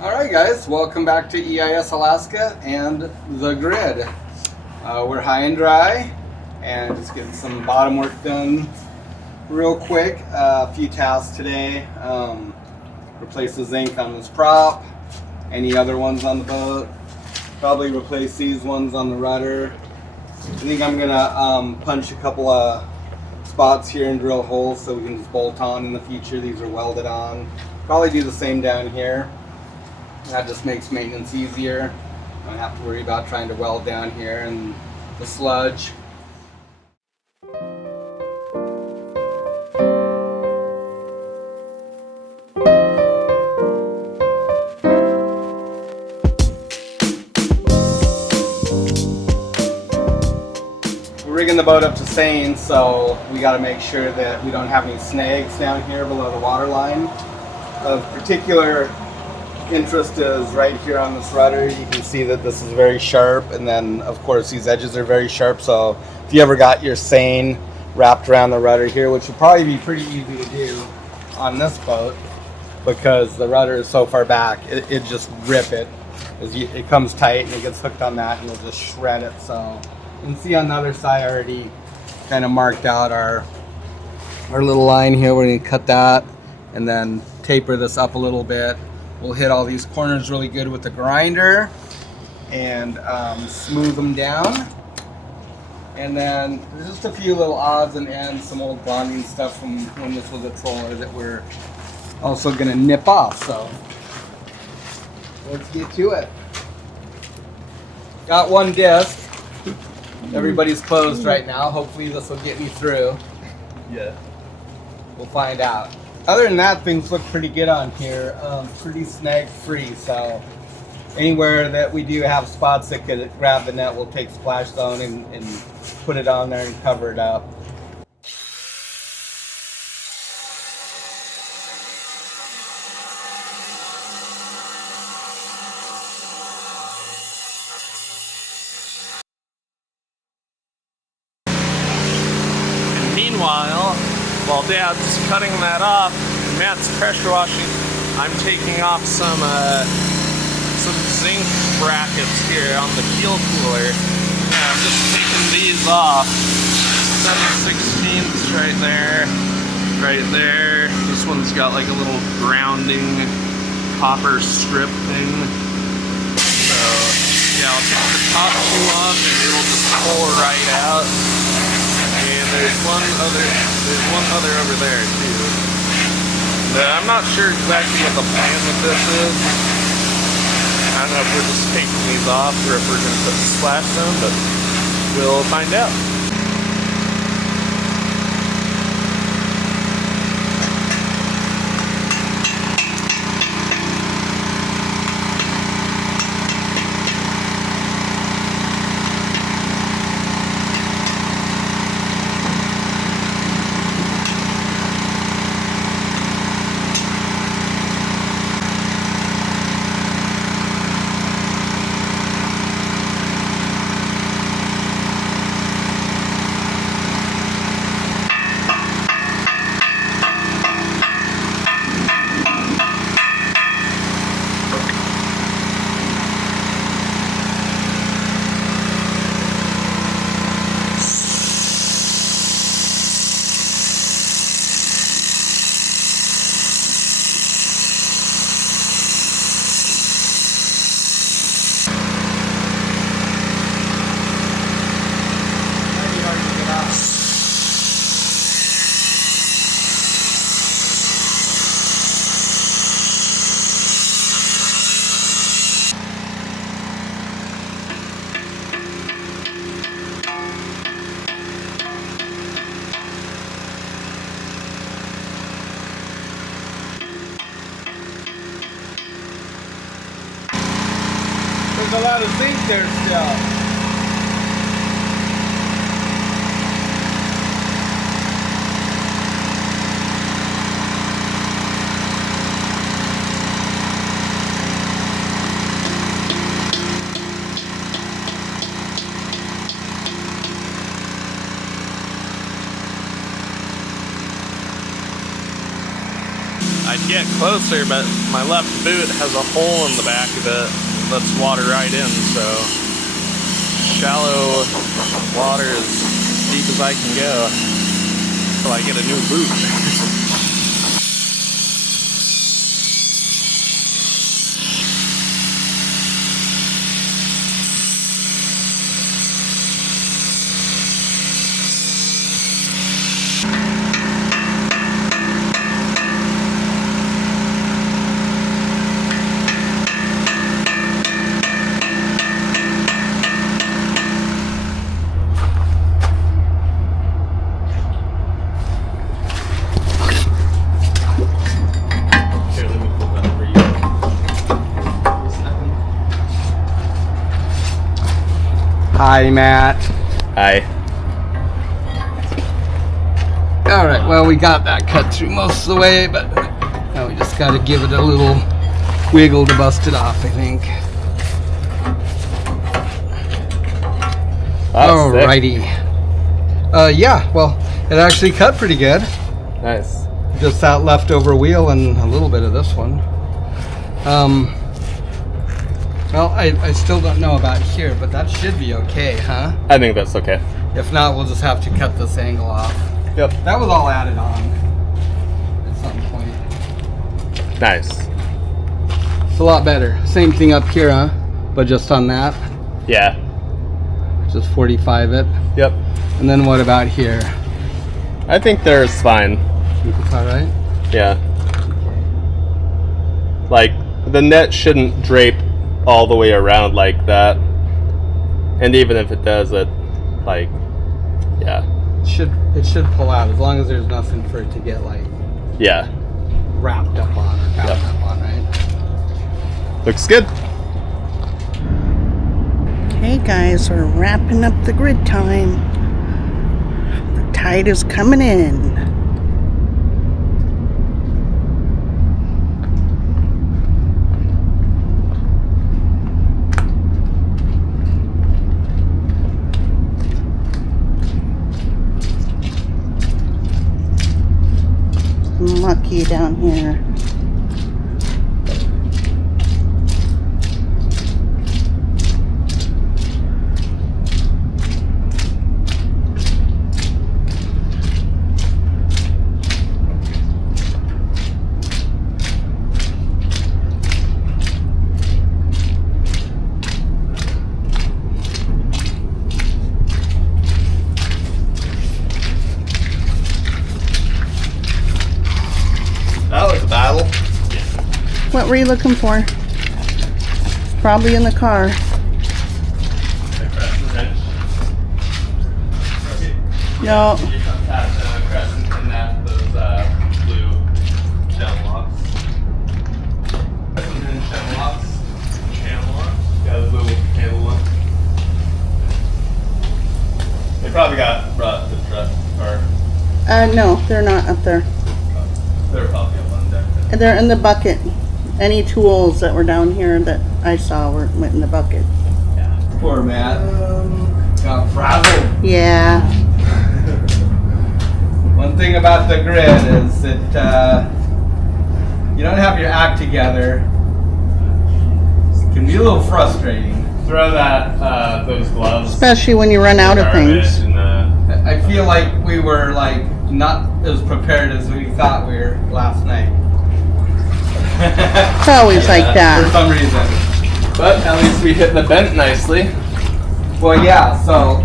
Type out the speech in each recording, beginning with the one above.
Alright guys, welcome back to EIS Alaska and the grid. We're high and dry and just getting some bottom work done real quick. A few tasks today. Replace the zinc on this prop, any other ones on the boat. Probably replace these ones on the rudder. I think I'm gonna punch a couple of spots here and drill holes so we can just bolt on in the future. These are welded on. Probably do the same down here. That just makes maintenance easier. I don't have to worry about trying to weld down here and the sludge. We're rigging the boat up to seine, so we got to make sure that we don't have any snags down here below the water line. Of particular interest is right here on this rudder. You can see that this is very sharp, and then of course these edges are very sharp. So if you ever got your seine wrapped around the rudder here, which would probably be pretty easy to do on this boat because the rudder is so far back, it just rip it. It comes tight and it gets hooked on that and it'll just shred it. So you can see on the other side I already kind of marked out our little line here. We're going to cut that and then taper this up a little bit. We'll hit all these corners really good with the grinder and smooth them down. And then there's just a few little odds and ends, some old bonding stuff from when this was a troller that we're also gonna nip off. So let's get to it. Got one disc. Everybody's closed right now. Hopefully this will get me through. Yeah. We'll find out. Other than that, things look pretty good on here. Pretty snag free. So anywhere that we do have spots that could grab the net, we'll take splashzone and put it on there and cover it up. And meanwhile, while Dad's cutting that off, Matt's pressure washing, I'm taking off some zinc brackets here on the fuel cooler. Yeah, I'm just taking these off. 7/16 right there, right there. This one's got like a little grounding copper strip thing. So yeah, I'll take the top two off and it'll just pull right out. And there's one other over there too. But I'm not sure exactly what the plan with this is. I don't know if we're just taking these off or if we're going to put the splashzone, but we'll find out. There's a lot of zinc there still. I get closer, but my left boot has a hole in the back of it that lets water right in, so shallow water as deep as I can go until I get a new boot. Hi, Matt. Hi. All right, well, we got that cut through most of the way, but now we just got to give it a little wiggle to bust it off, I think. Alrighty. Yeah, well, it actually cut pretty good. Nice. Just that leftover wheel and a little bit of this one. Well, I still don't know about here, but that should be okay, huh? I think that's okay. If not, we'll just have to cut this angle off. Yep. That was all added on at some point. Nice. It's a lot better. Same thing up here, huh? But just on that. Yeah. Just 45 it. Yep. And then what about here? I think there's fine. Think it's all right? Yeah. Like, the net shouldn't drape all the way around like that. And even if it does, it, like, yeah. It should pull out as long as there's nothing for it to get, like, Yeah. wrapped up on or bound up on, right? Looks good. Hey guys, we're wrapping up the grid time. The tide is coming in. Mucky down here. That was a battle. What were you looking for? Probably in the car. No. They probably got brought to the truck, or No, they're not up there. they're probably up on deck. They're in the bucket. Any tools that were down here that I saw went in the bucket. Yeah. Poor Matt. Got frazzled. Yeah. One thing about the grid is that you don't have your act together. It can be a little frustrating. Throw that those gloves. Especially when you run out of things. And, I feel like we were like not as prepared as we thought we were last night. It's always like For that. some reason. but at least we hit the vent nicely. Well, yeah, so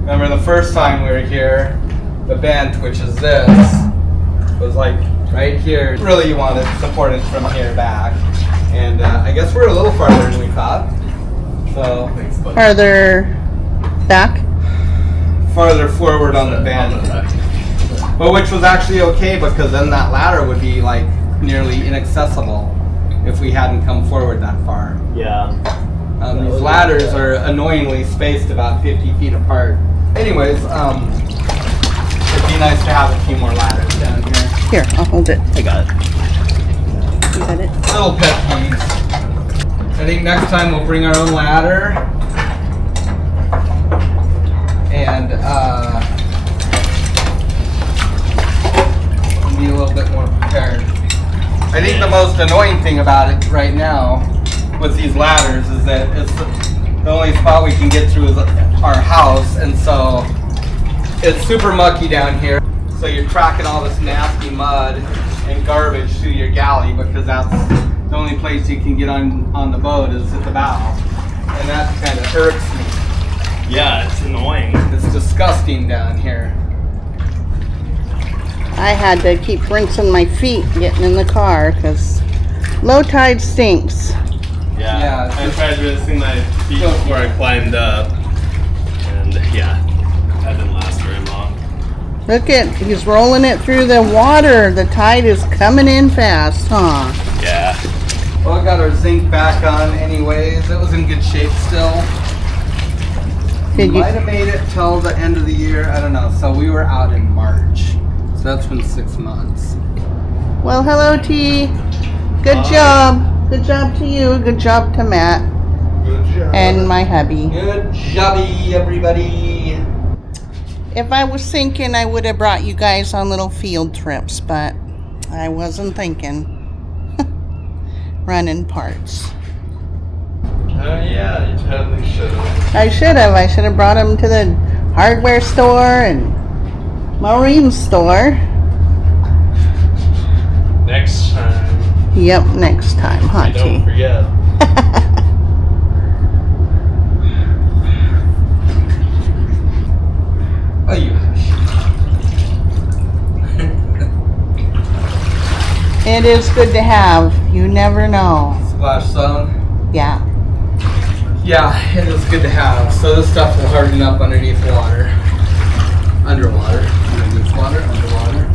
remember the first time we were here, the vent, which is this, was like right here. Really, you want to support it from here back. And I guess we're a little farther than we thought. So, Farther back. farther forward on the vent. But which was actually okay because then that ladder would be like nearly inaccessible if we hadn't come forward that far. Yeah. These ladders are annoyingly spaced about 50 feet apart. Anyways, it'd be nice to have a few more ladders down here. Here, I'll hold it. I got it. You got it? Little pet peeves. I think next time we'll bring our own ladder. And be a little bit more prepared. I think the most annoying thing about it right now with these ladders is that it's the only spot we can get through is our house, and so it's super mucky down here. So you're tracking all this nasty mud and garbage through your galley because that's the only place you can get on the boat is at the bow. And that kind of irks me. Yeah, it's annoying. It's disgusting down here. I had to keep rinsing my feet getting in the car because low tide stinks. Yeah, I tried rinsing my feet before I climbed up, and yeah, that didn't last very long. Look at, he's rolling it through the water. The tide is coming in fast, huh? Yeah. Well, I got our zinc back on anyways. It was in good shape still. We Did you? might have made it till the end of the year. I don't know. So we were out in March. So that's been 6 months. Well, hello, T. Good job. Good job to you. Good job to Matt. Good job. And my hubby. Good jobby, everybody. If I was thinking, I would have brought you guys on little field trips, but I wasn't thinking. Running parts. Yeah, you totally should have. I should have. I should have brought him to the hardware store and marine store. Next time. Yep, next time, huh, Don't T? forget. Oh, you It is good to have. You never know. splash zone. Yeah. Yeah, it is good to have. So this stuff will harden up underneath water. Underwater. Underneath water. Underwater.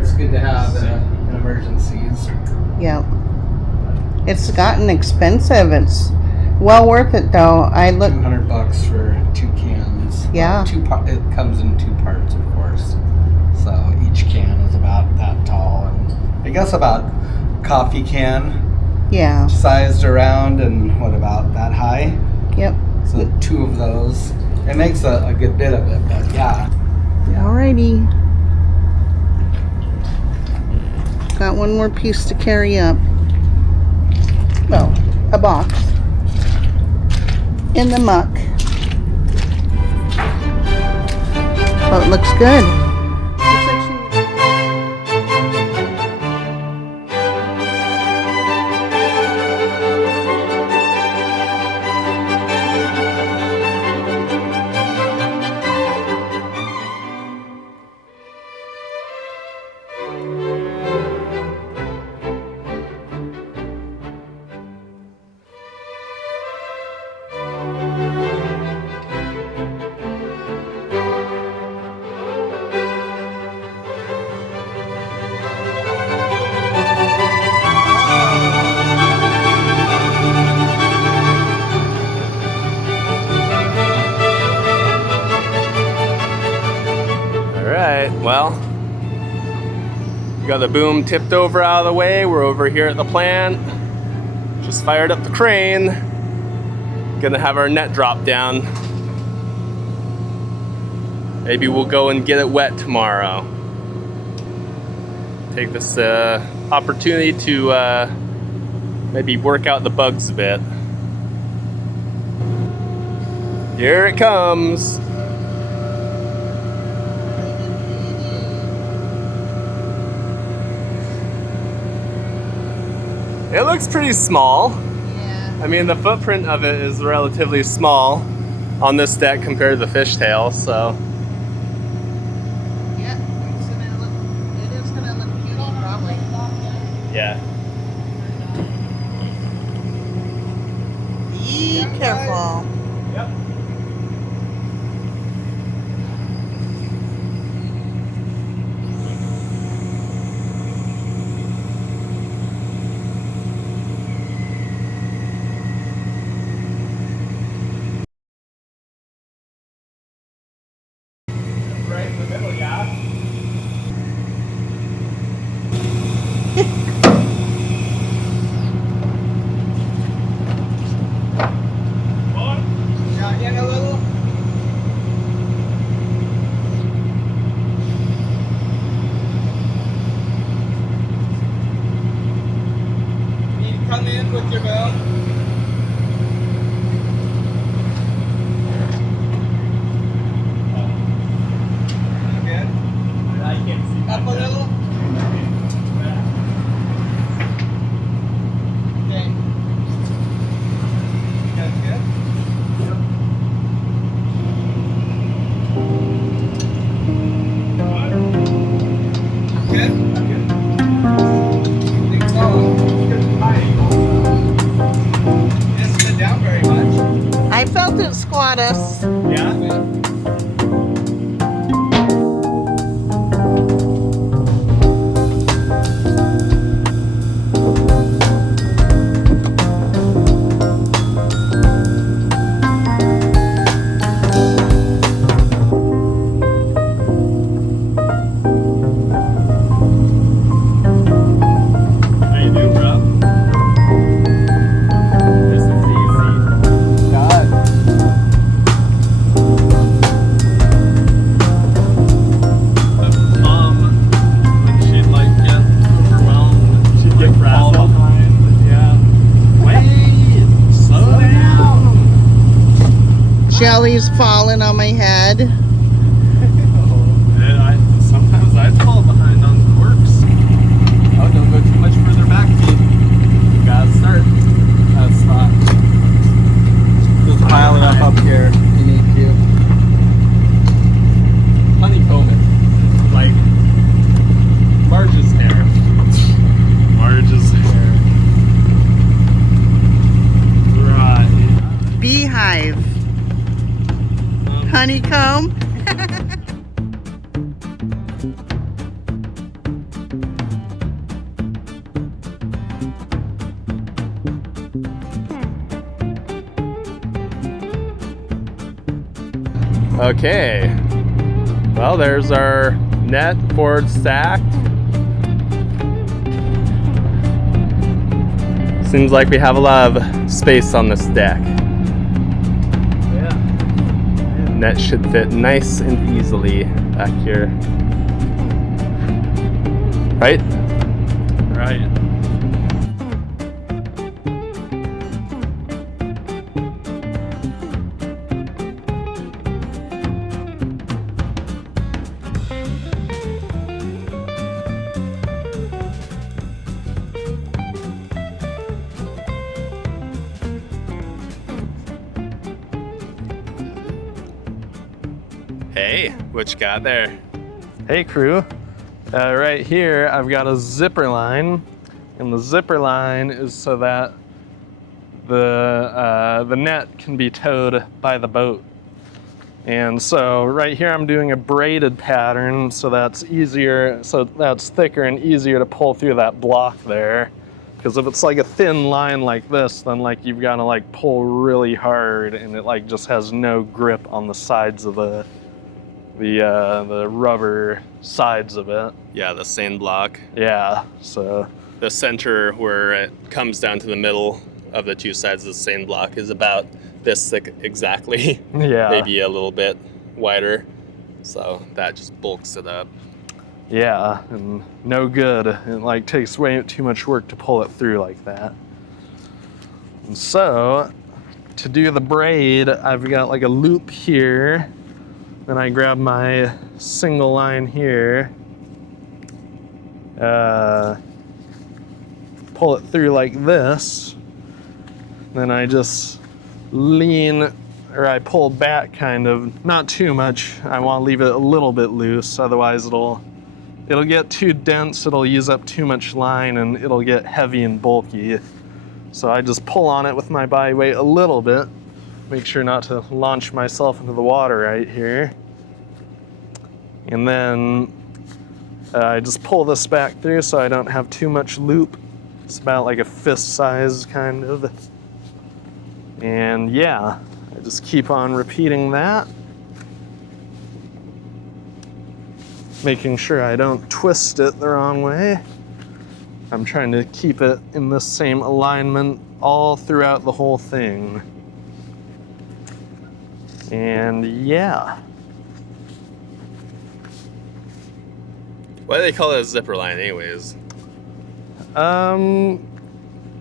It's good to have in emergencies. Yep. It's gotten expensive. It's well worth it though. I look. $200 for 2 cans. Yeah. It comes in 2 parts, of course. So each can is about that tall, and I guess about coffee can Yeah. sized around, and what about that high? Yep. So 2 of those. It makes a good bit of it, but yeah. Alrighty. Got one more piece to carry up. Well, a box. In the muck. Oh, it looks good. Looks like she- Alright, well, got the boom tipped over out of the way. We're over here at the plant. Just fired up the crane. Gonna have our net drop down. Maybe we'll go and get it wet tomorrow. Take this opportunity to maybe work out the bugs a bit. Here it comes. It looks pretty small. Yeah. I mean, the footprint of it is relatively small on this deck compared to the fishtail, so. Yeah. It is gonna look cute, probably. Yeah. Be careful. Yep. Right in the middle, yeah. Come on. Stick with your boat. Good. I can't see. Up a little. Okay. That's good. Good. Good. Think so. Good height also. Didn't sit down very much. I felt it squat us. Yeah. How you doing, bro? This is easy. God. When she'd like get overwhelmed, She'd get fall frazzled. behind. Yeah. Wait, slow down. Jelly's falling on my head. And sometimes I fall behind on corks. Oh, don't go too much further back, Pete. You gotta start. Gotta stop. Just pile it up here. You need to. Honeycomb it. Like Marge's hair. Marge's hair. Right. Beehive. Honeycomb. Okay. Well, there's our net forward stacked. Seems like we have a lot of space on this deck. Yeah. Net should fit nice and easily back here. Right? Right. Hey, what you got there? Hey crew, right here I've got a zipper line, and the zipper line is so that the net can be towed by the boat. And so right here I'm doing a braided pattern, so that's easier, so that's thicker and easier to pull through that block there. Because if it's like a thin line like this, then like you've got to like pull really hard, and it like just has no grip on the sides of the rubber sides of it. Yeah, the seine block. Yeah, so the center where it comes down to the middle of the two sides of the seine block is about this thick exactly. Yeah. Maybe a little bit wider. So that just bulks it up. Yeah, and no good. It like takes way too much work to pull it through like that. And so to do the braid, I've got like a loop here. Then I grab my single line here, pull it through like this. Then I just lean, or I pull back kind of, not too much. I want to leave it a little bit loose, otherwise it'll get too dense, it'll use up too much line, and it'll get heavy and bulky. So I just pull on it with my body weight a little bit. Make sure not to launch myself into the water right here. And then I just pull this back through so I don't have too much loop. It's about like a fist size kind of. And yeah, I just keep on repeating that. Making sure I don't twist it the wrong way. I'm trying to keep it in the same alignment all throughout the whole thing. And yeah. Why do they call it a zipper line anyways?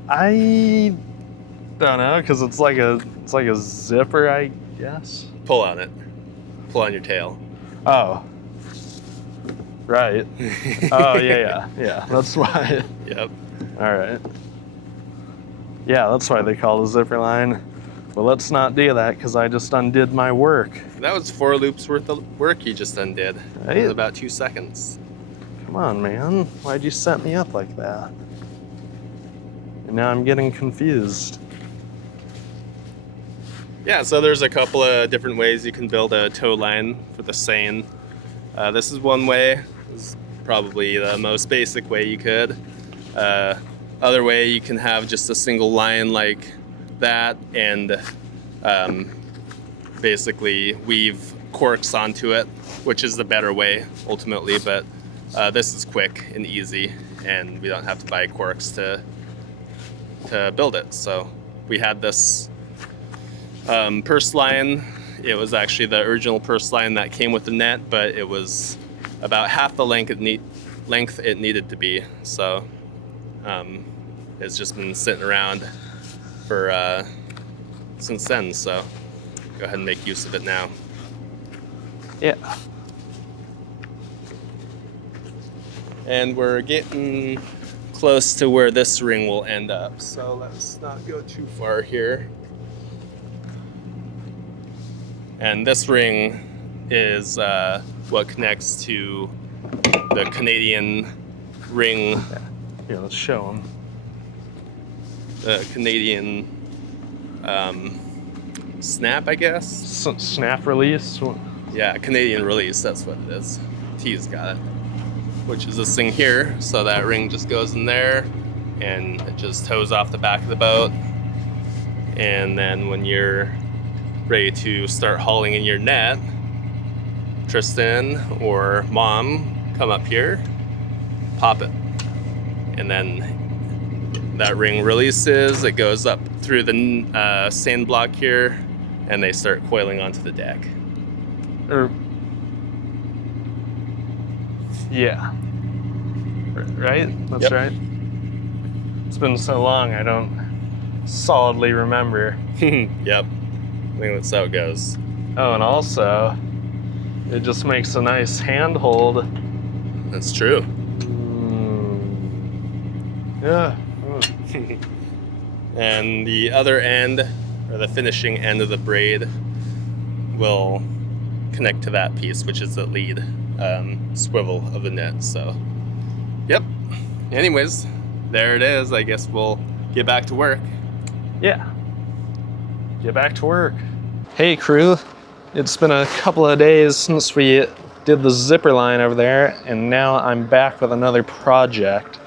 I don't know, because it's like a zipper, I guess. Pull on it. Pull on your tail. Oh. Right. Oh yeah. That's why. Yep. All right. Yeah, that's why they call it a zipper line. But let's not do that because I just undid my work. That was 4 loops worth of work you just undid. Right. In about 2 seconds. Come on, man. Why'd you set me up like that? And now I'm getting confused. Yeah, so there's a couple of different ways you can build a tow line for the seine. This is one way. This is probably the most basic way you could. Other way, you can have just a single line like that and basically weave corks onto it, which is the better way ultimately, but this is quick and easy and we don't have to buy corks to build it. So we had this purse line. It was actually the original purse line that came with the net, but it was about half the length it needed to be. So it's just been sitting around for since then. So go ahead and make use of it now. Yeah. And we're getting close to where this ring will end up. So let's not go too far here. And this ring is what connects to the Canadian ring. Here, let's show them. The Canadian snap, I guess? Snap release? Yeah, Canadian release, that's what it is. T's got it. Which is this thing here. So that ring just goes in there and it just tows off the back of the boat. And then when you're ready to start hauling in your net, Tristan or Mom come up here, pop it. And then that ring releases, it goes up through the sand block here, and they start coiling onto the deck. Yeah. Right? That's Yep. right. It's been so long, I don't solidly remember. Yep. I think that's how it goes. Oh, and also, it just makes a nice handhold. That's true. Yeah. And the other end, or the finishing end of the braid, will connect to that piece, which is the lead swivel of the net. So, yep. Anyways, there it is. I guess we'll get back to work. Yeah. Get back to work. Hey crew, it's been a couple of days since we did the zipper line over there, and now I'm back with another project.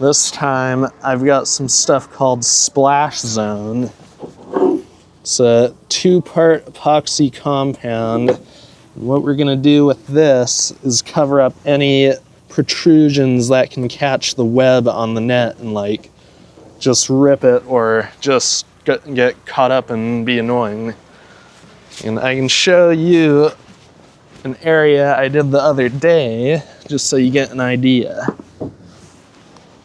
This time I've got some stuff called splashzone. It's a 2-part epoxy compound. And what we're gonna do with this is cover up any protrusions that can catch the web on the net and like just rip it or just get caught up and be annoying. And I can show you an area I did the other day just so you get an idea.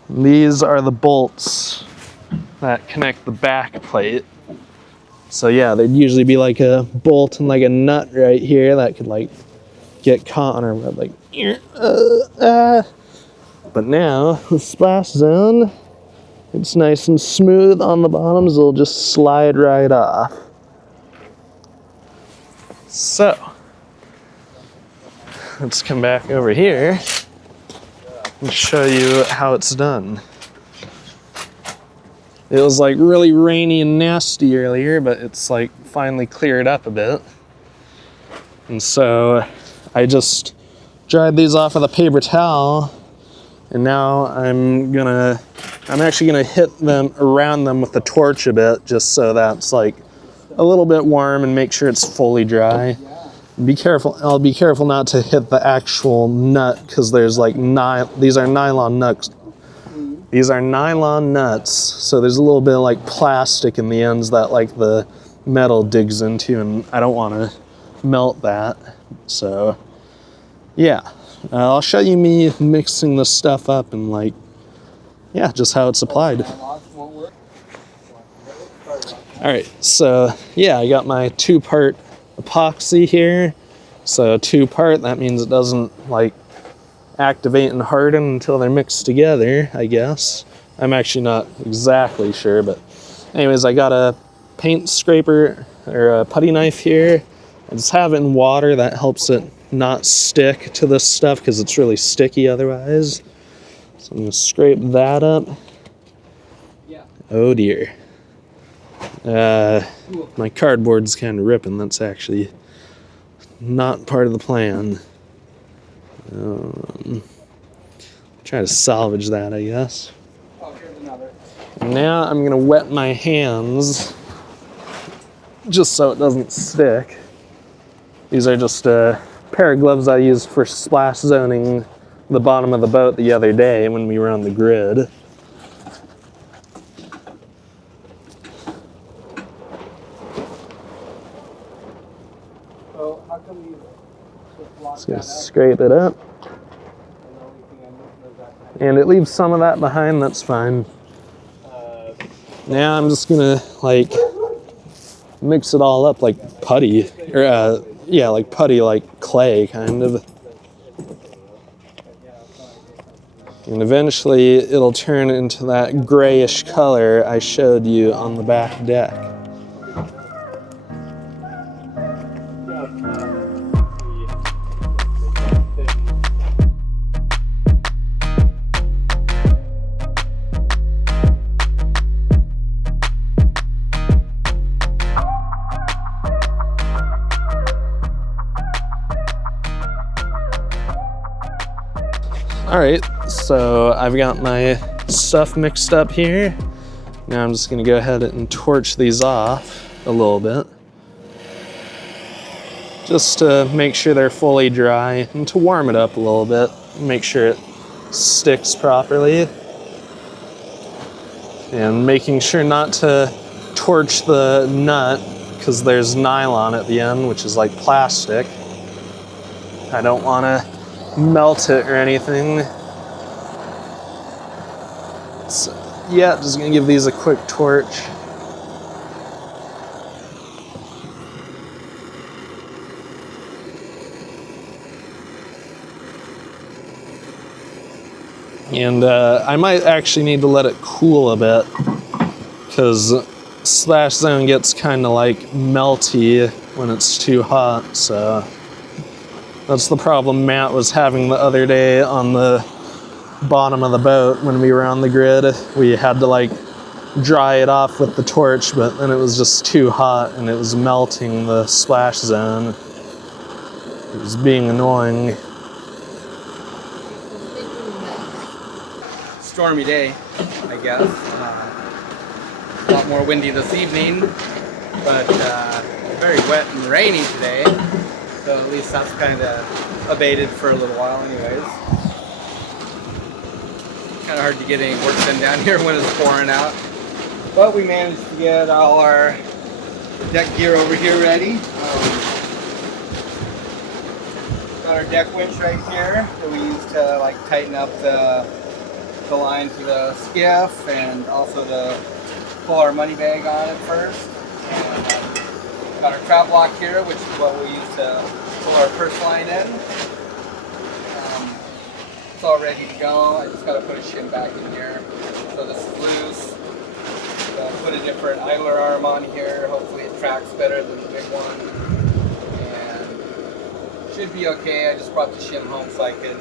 These are the bolts that connect the back plate. So yeah, there'd usually be like a bolt and like a nut right here that could like get caught on our web like But now the splash zone, it's nice and smooth on the bottoms, it'll just slide right off. So let's come back over here and show you how it's done. It was like really rainy and nasty earlier, but it's like finally cleared up a bit. And so I just dried these off with a paper towel, and now I'm actually gonna hit them around them with the torch a bit, just so that's like a little bit warm and make sure it's fully dry. Be careful, I'll be careful not to hit the actual nut, because there's like these are nylon nuts. These are nylon nuts, so there's a little bit of like plastic in the ends that like the metal digs into, and I don't want to melt that. So yeah, I'll show you me mixing this stuff up in like yeah, just how it's applied. All right, so yeah, I got my 2-part epoxy here. So 2-part, that means it doesn't like activate and harden until they're mixed together, I guess. I'm actually not exactly sure, but anyways, I got a paint scraper or a putty knife here. I just have it in water. That helps it not stick to this stuff because it's really sticky otherwise. So I'm gonna scrape that up. Oh dear. My cardboard's kind of ripping. That's actually not part of the plan. Try to salvage that, I guess. Now I'm gonna wet my hands just so it doesn't stick. These are just a pair of gloves I used for splash zoning the bottom of the boat the other day when we were on the grid. So how come you Just gonna scrape it up. And it leaves some of that behind, that's fine. Now I'm just gonna like mix it all up like putty, or yeah, like putty, like clay kind of. And eventually it'll turn into that grayish color I showed you on the back deck. All right, so I've got my stuff mixed up here. Now I'm just gonna go ahead and torch these off a little bit, just to make sure they're fully dry and to warm it up a little bit, make sure it sticks properly. And making sure not to torch the nut because there's nylon at the end, which is like plastic. I don't wanna melt it or anything. So, yeah, just gonna give these a quick torch. And I might actually need to let it cool a bit because splash zone gets kind of like melty when it's too hot, so that's the problem Matt was having the other day on the bottom of the boat when we were on the grid. We had to like dry it off with the torch, but then it was just too hot and it was melting the splash zone. It was being annoying. stormy day, I guess. A lot more windy this evening, but very wet and rainy today. So at least that's kind of abated for a little while anyways. Kind of hard to get any work done down here when it's pouring out. But we managed to get all our deck gear over here ready. Got our deck winch right here that we use to like tighten up the line to the skiff and also to pull our money bag on it first. And got our trap lock here, which is what we use to pull our purse line in. It's all ready to go. I just got to put a shim back in here. So this is loose. Put a different idler arm on here. Hopefully it tracks better than the big one. And should be okay. I just brought the shim home so I could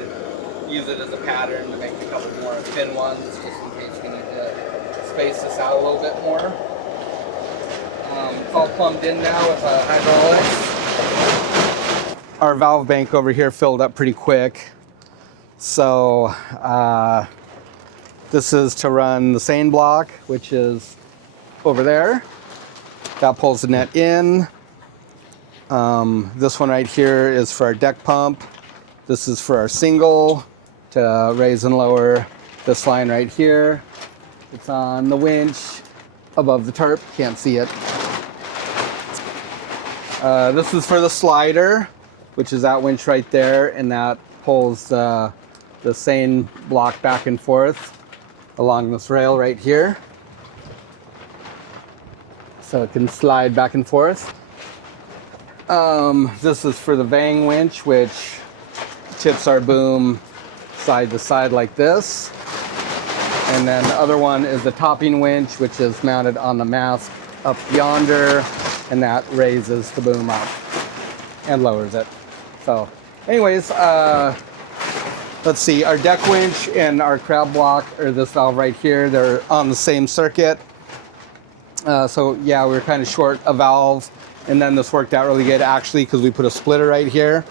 use it as a pattern to make a couple more thin ones, just in case we need to space this out a little bit more. It's all plumbed in now with hydraulics. Our valve bank over here filled up pretty quick. So this is to run the seine block, which is over there. That pulls the net in. This one right here is for our deck pump. This is for our single to raise and lower this line right here. It's on the winch above the tarp. Can't see it. This is for the slider, which is that winch right there, and that pulls the seine block back and forth. along this rail right here. So it can slide back and forth. This is for the vang winch, which tips our boom side to side like this. And then the other one is the topping winch, which is mounted on the mast up yonder, and that raises the boom up and lowers it. So anyways, let's see, our deck winch and our crab block, or this valve right here, they're on the same circuit. So yeah, we were kind of short a valve, and then this worked out really good actually because we put a splitter right here.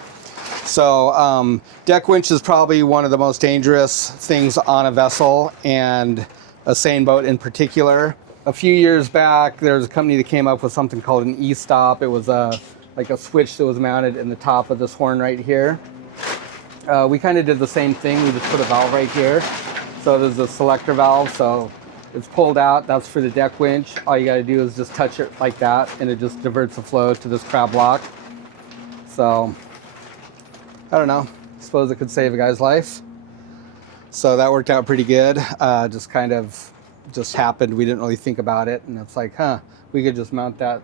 So deck winch is probably one of the most dangerous things on a vessel, and a seine boat in particular. A few years back, there was a company that came up with something called an e-stop. It was like a switch that was mounted in the top of this horn right here. We kind of did the same thing. We just put a valve right here. So there's a selector valve, so it's pulled out. That's for the deck winch. All you got to do is just touch it like that, and it just diverts the flow to this crab block. So I don't know, suppose it could save a guy's life. So that worked out pretty good. Just kind of just happened. We didn't really think about it, and it's like, we could just mount that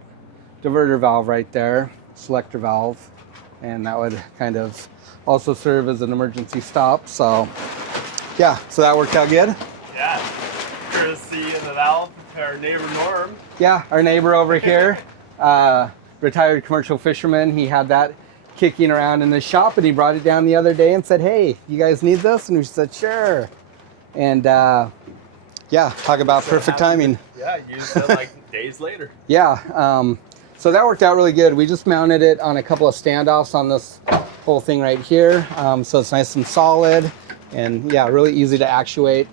diverter valve right there, selector valve, and that would kind of also serve as an emergency stop. So yeah, so that worked out good. Yeah. Courtesy of the valve to our neighbor Norm. Yeah, our neighbor over here, retired commercial fisherman, he had that kicking around in the shop, and he brought it down the other day and said, hey, you guys need this? And we said, sure. And yeah, talk about perfect timing. Yeah, you used it like days later. Yeah, so that worked out really good. We just mounted it on a couple of standoffs on this whole thing right here. So it's nice and solid, and yeah, really easy to actuate.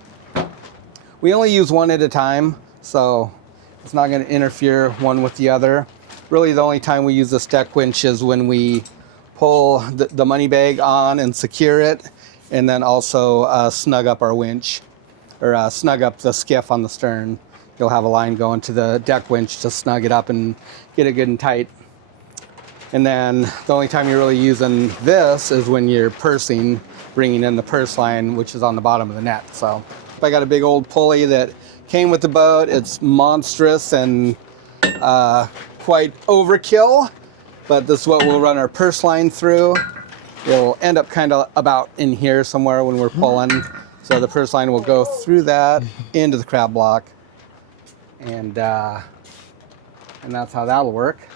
We only use one at a time, so it's not going to interfere one with the other. Really, the only time we use this deck winch is when we pull the money bag on and secure it, and then also snug up our winch, or snug up the skiff on the stern. You'll have a line going to the deck winch to snug it up and get it good and tight. And then the only time you're really using this is when you're pursing, bringing in the purse line, which is on the bottom of the net. So I got a big old pulley that came with the boat. It's monstrous and quite overkill, but this is what we'll run our purse line through. It'll end up kind of about in here somewhere when we're pulling. So the purse line will go through that into the crab block, and that's how that'll work.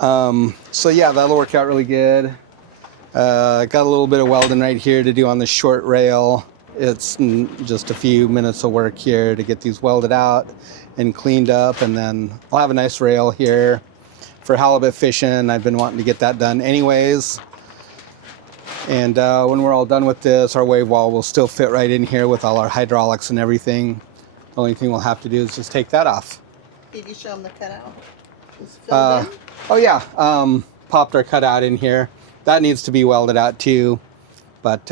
So yeah, that'll work out really good. Got a little bit of welding right here to do on the short rail. It's just a few minutes of work here to get these welded out and cleaned up, and then I'll have a nice rail here for halibut fishing. I've been wanting to get that done anyways. And when we're all done with this, our wave wall will still fit right in here with all our hydraulics and everything. The only thing we'll have to do is just take that off. Did you show them the cutout? It's filled in? Oh yeah, popped our cutout in here. That needs to be welded out too. But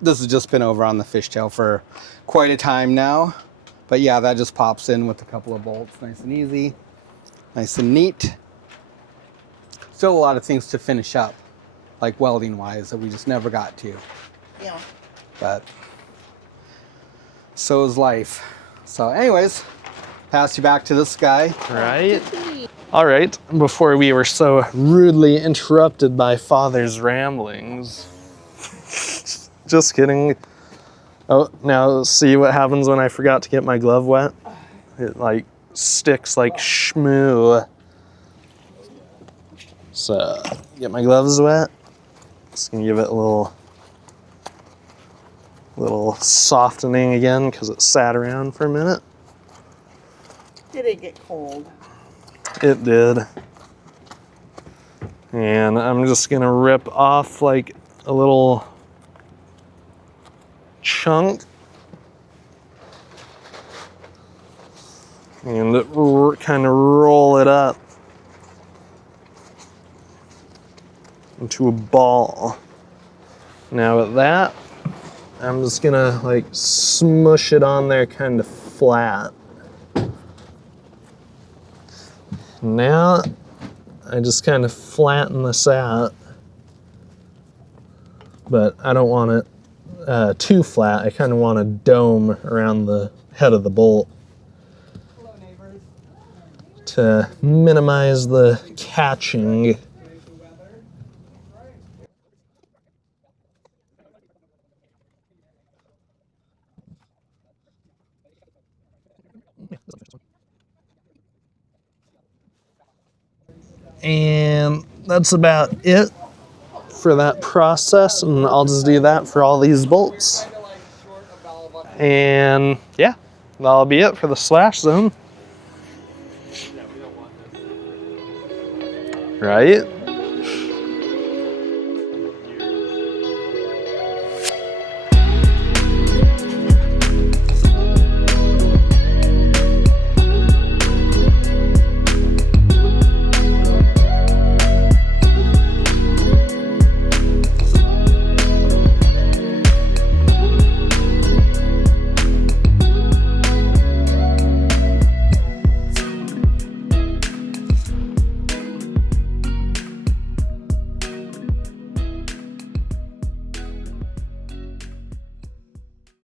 this has just been over on the fishtail for quite a time now. But yeah, that just pops in with a couple of bolts. Nice and easy, nice and neat. Still a lot of things to finish up, like welding wise, that we just never got to. Yeah. But so is life. So anyways, pass you back to this guy. Right? All right, before we were so rudely interrupted by Father's ramblings. Just kidding. Oh, now see what happens when I forgot to get my glove wet? It like sticks like shmoo. So, get my gloves wet. Just gonna give it a little softening again because it sat around for a minute. Did it get cold? It did. And I'm just gonna rip off like a little chunk and kind of roll it up into a ball. Now with that, I'm just gonna like smush it on there kind of flat. Now I just kind of flatten this out, but I don't want it too flat. I kind of want a dome around the head of the bolt to minimize the catching. And that's about it for that process, and I'll just do that for all these bolts. And yeah, that'll be it for the slash zone. Right?